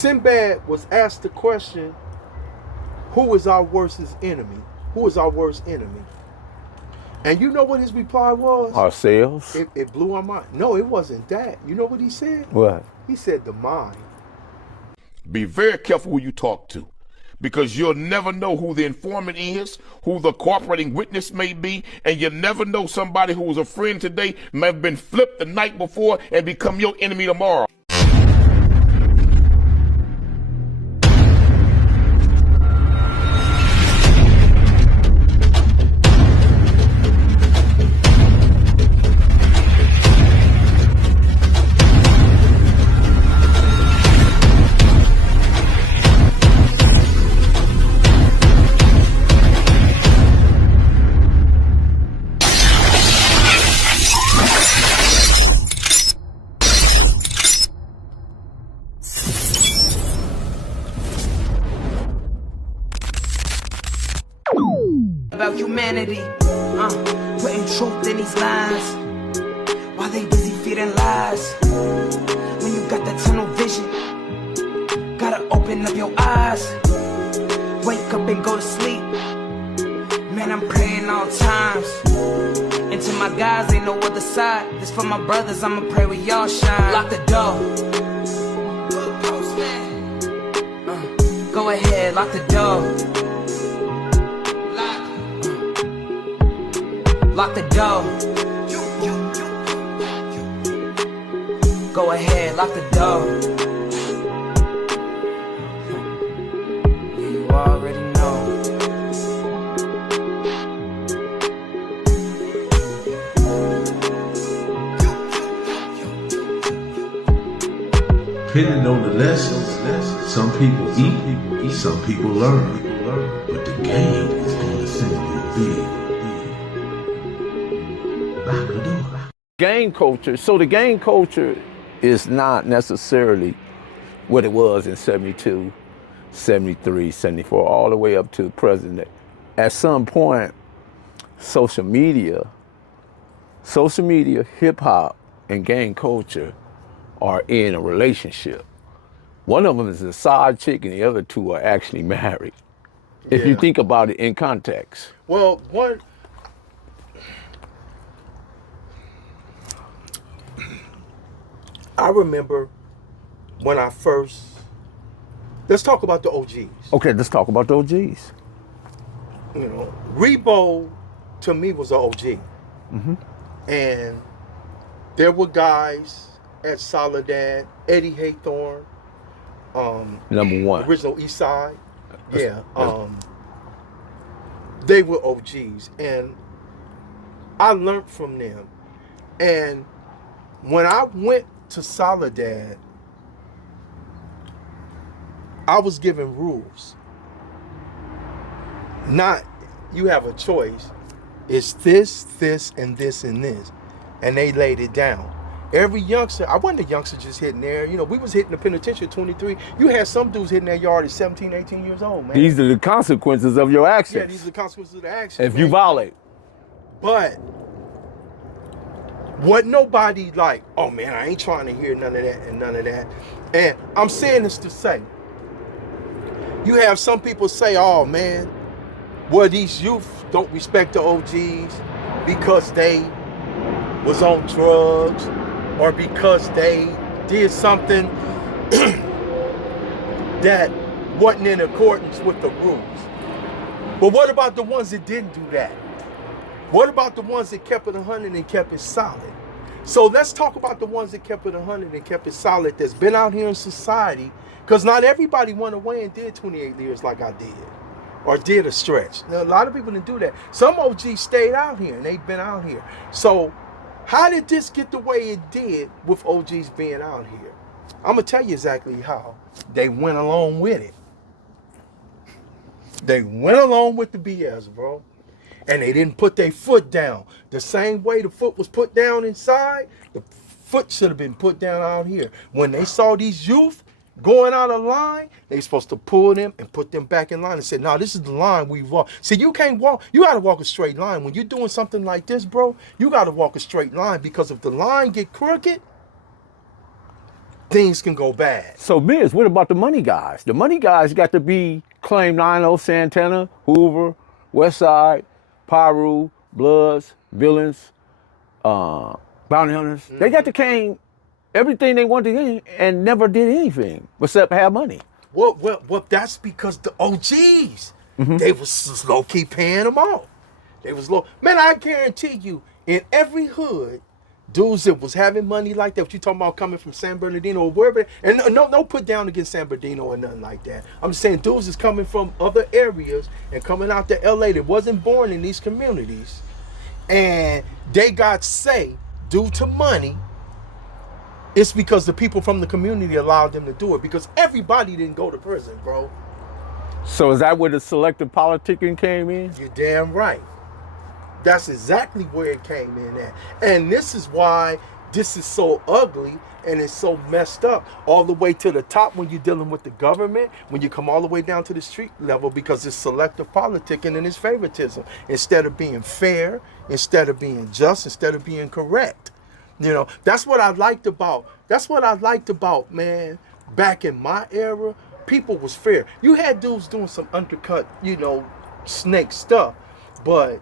Sinbad was asked the question, who is our worst enemy? Who is our worst enemy? And you know what his reply was? Ourselves. It blew our mind. No, it wasn't that. You know what he said? What? He said the mind. Be very careful who you talk to, because you'll never know who the informant is, who the cooperating witness may be, and you'll never know somebody who was a friend today may have been flipped the night before and become your enemy tomorrow. About humanity, putting truth in these lines while they busy feeding lies. When you got that tunnel vision, gotta open up your eyes. Wake up and go to sleep. Man, I'm praying all times. And to my guys, ain't no other side. This for my brothers, I'ma pray with y'all shine. Lock the door. Go ahead, lock the door. Lock the door. Go ahead, lock the door. Yeah, you already know. Depending on the lessons, some people eat, some people learn. But the game is going to send you big. Gang culture. So the gang culture is not necessarily what it was in 72, 73, 74, all the way up to the present. At some point, social media, hip hop, and gang culture are in a relationship. One of them is a side chick and the other two are actually married. If you think about it in context. Well, I remember when I first, let's talk about the OGs. Okay, let's talk about the OGs. You know, Rebo to me was an OG. Mm-hmm. And there were guys at Soledad, Eddie Haythorne, Number one. original East Side. Yeah. They were OGs. And I learned from them. And when I went to Soledad, I was given rules. Not, you have a choice. It's this, this, and this, and this. And they laid it down. Every youngster, I wasn't a youngster just hitting there. You know, we was hitting the penitentiary at 23. You had some dudes hitting their yard at 17, 18 years old, man. These are the consequences of your actions. Yeah, these are the consequences of the action. If you violate. But what nobody like, oh man, I ain't trying to hear none of that and none of that. And I'm saying this to say, you have some people say, oh man, well, these youth don't respect the OGs because they was on drugs or because they did something that wasn't in accordance with the rules. But what about the ones that didn't do that? What about the ones that kept it 100 and kept it solid? So let's talk about the ones that kept it 100 and kept it solid that's been out here in society, because not everybody went away and did 28 years like I did, or did a stretch. Now, a lot of people didn't do that. Some OGs stayed out here and they've been out here. So how did this get the way it did with OGs being out here? I'm going to tell you exactly how. They went along with it. They went along with the BS, bro. And they didn't put their foot down. The same way the foot was put down inside, the foot should have been put down out here. When they saw these youth going out of line, they supposed to pull them and put them back in line and say, no, this is the line we walk. See, you can't walk, you got to walk a straight line. When you're doing something like this, bro, you got to walk a straight line, because if the line get crooked, things can go bad. So, Miz, what about the money guys? The money guys got to be claimed 9-0, Santana, Hoover, Westside, Pyru, Bloods, Villains, Bounty Hunters. They got to claim everything they wanted to get and never did anything except have money. Well, that's because the OGs, they was low-key paying them off. They was low. Man, I guarantee you, in every hood, dudes that was having money like that, what you talking about coming from San Bernardino or wherever, and no put down against San Bernardino or nothing like that. I'm just saying dudes is coming from other areas and coming out to LA that wasn't born in these communities, and they got say due to money. It's because the people from the community allowed them to do it, because everybody didn't go to prison, bro. So is that where the selective politicking came in? You're damn right. That's exactly where it came in at. And this is why this is so ugly and it's so messed up all the way to the top when you're dealing with the government, when you come all the way down to the street level, because it's selective politicking and it's favoritism. Instead of being fair, instead of being just, instead of being correct. You know, that's what I liked about, man, back in my era, people was fair. You had dudes doing some undercut, snake stuff, but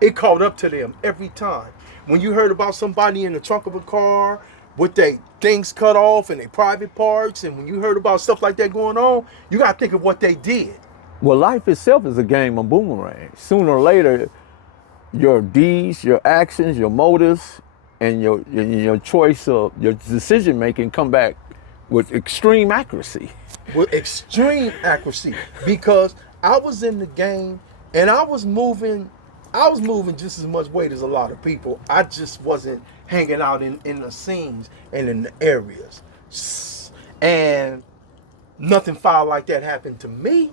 it caught up to them every time. When you heard about somebody in the trunk of a car with their things cut off and their private parts, and when you heard about stuff like that going on, you got to think of what they did. Well, life itself is a game of boomerang. Sooner or later, your deeds, your actions, your motives, and your choice of your decision making come back with extreme accuracy. With extreme accuracy, because I was in the game and I was moving just as much weight as a lot of people. I just wasn't hanging out in the scenes and in the areas. And nothing foul like that happened to me.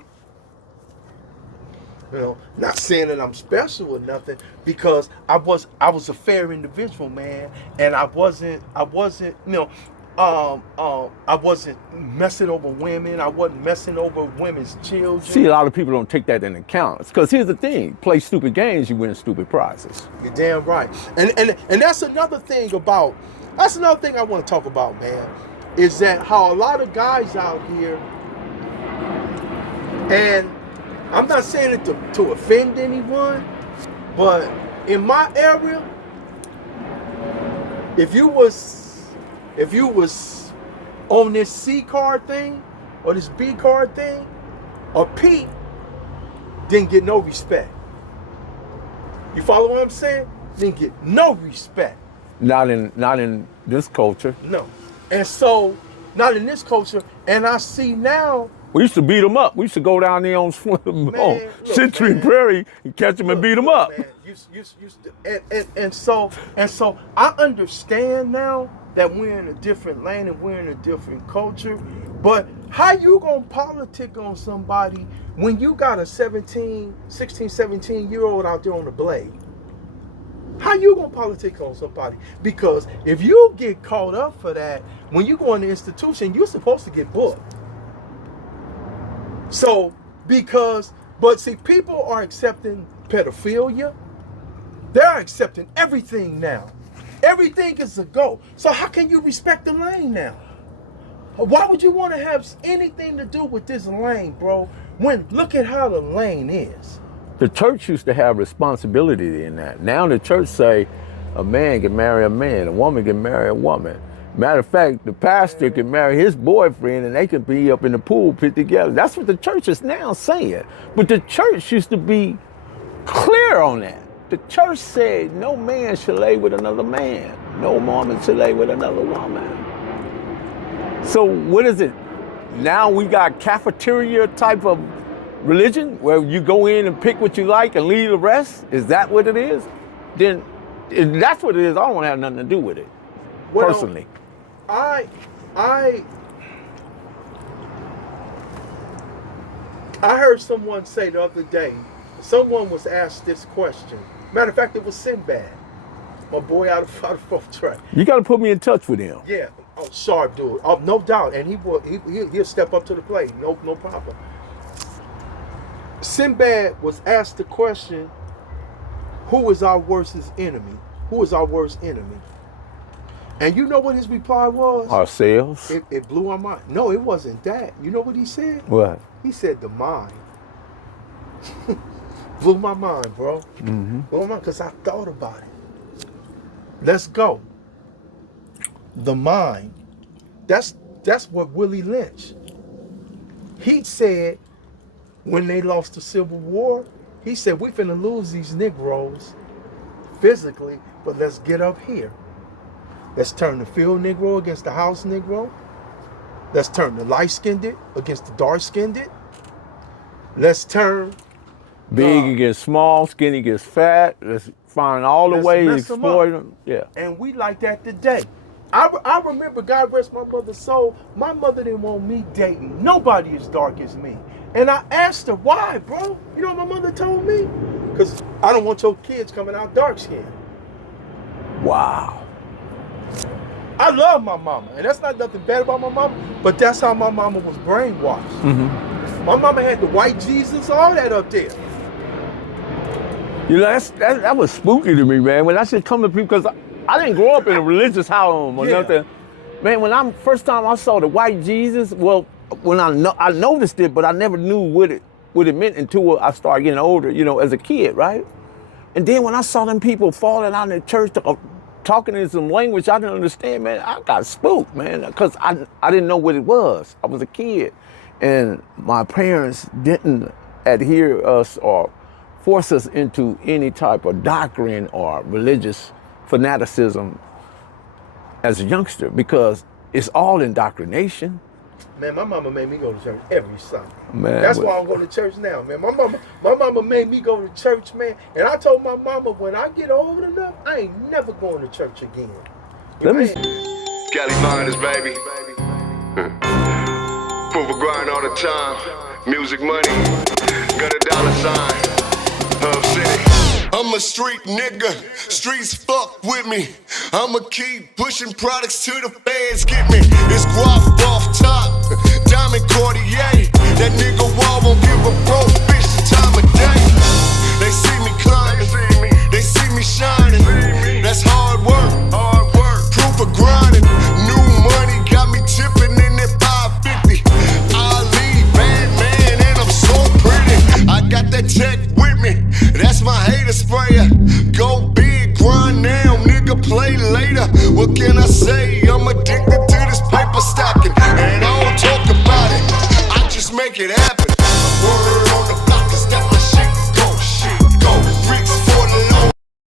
Not saying that I'm special or nothing, because I was a fair individual, man, and I wasn't messing over women. I wasn't messing over women's children. See, a lot of people don't take that into account. Because here's the thing: play stupid games, you win stupid prizes. You're damn right. And that's another thing I want to talk about, man, is that how a lot of guys out here, and I'm not saying it to offend anyone, but in my area, if you was on this C card thing or this B card thing, a P didn't get no respect. You follow what I'm saying? Didn't get no respect. Not in this culture. No. And so, not in this culture, and I see now. We used to beat them up. We used to go down there on Century Prairie and catch them and beat them up. And so I understand now that we're in a different lane and we're in a different culture. But how you gonna politic on somebody when you got a 16, 17-year-old out there on the blade? How you gonna politic on somebody? Because if you get caught up for that, when you go in the institution, you're supposed to get booked. So, but see, people are accepting pedophilia. They're accepting everything now. Everything is a go. So how can you respect the lane now? Why would you want to have anything to do with this lane, bro? When look at how the lane is. The church used to have responsibility in that. Now the church say a man can marry a man, a woman can marry a woman. Matter of fact, the pastor can marry his boyfriend and they can be up in the pulpit together. That's what the church is now saying. But the church used to be clear on that. The church said no man shall lay with another man. No woman shall lay with another woman. So what is it? Now we got cafeteria type of religion where you go in and pick what you like and leave the rest? Is that what it is? Then if that's what it is, I don't want to have nothing to do with it, personally. I heard someone say the other day, someone was asked this question. Matter of fact, it was Sinbad, my boy out of 4th track. You got to put me in touch with him. Yeah, sharp dude, no doubt, and he'll step up to the plate, no problem. Sinbad was asked the question, who is our worst enemy? Who is our worst enemy? And you know what his reply was? Ourselves. It blew my mind. No, it wasn't that. You know what he said? What? He said the mind. Blew my mind, bro. Mm-hmm. Blew my mind because I thought about it. Let's go. The mind. That's what Willie Lynch. He said when they lost the Civil War, he said, we finna lose these Negroes physically, but let's get up here. Let's turn the field Negro against the house Negro. Let's turn the light-skinned against the dark-skinned. Let's turn big against small, skinny against fat. Let's find all the ways to exploit them. Yeah. And we like that today. I remember, God rest my mother's soul, my mother didn't want me dating nobody as dark as me. And I asked her, why, bro? You know what my mother told me? Because I don't want your kids coming out dark-skinned. Wow. I love my mama, and that's not nothing bad about my mama, but that's how my mama was brainwashed. Mm-hmm. My mama had the white Jesus, all that up there. You know, that was spooky to me, man. When I should come to people, because I didn't grow up in a religious home or nothing. Man, when first time I saw the white Jesus, well, when I noticed it, but I never knew what it meant until I started getting older, you know, as a kid, right? And then when I saw them people falling out in the church, talking in some language I didn't understand, man, I got spooked, man, because I didn't know what it was. I was a kid, and my parents didn't adhere us or force us into any type of doctrine or religious fanaticism as a youngster, because it's all indoctrination. Man, my mama made me go to church every Sunday. Man, that's why I'm going to church now, man. My mama made me go to church, man. And I told my mama, when I get old enough, I ain't never going to church again. Cali Miners, baby. Proof of grind all the time. Music money. Got a dollar sign. Hub City. I'm a street nigga, streets fuck with me. I'ma keep pushing products till the fans get me. It's guap off top, diamond Cartier. That nigga Wall won't give a bro bitch the time of day. They see me climbing, they see me shining. That's hard work, proof of grinding. New money got me tipping in that 550. Ali, bad man, and I'm so pretty. I got that tech with me, that's my hater sprayer. Go big, grind now, nigga, play later. What can I say? I'm addicted to this paper stacking, and I don't talk about it, I just make it happen.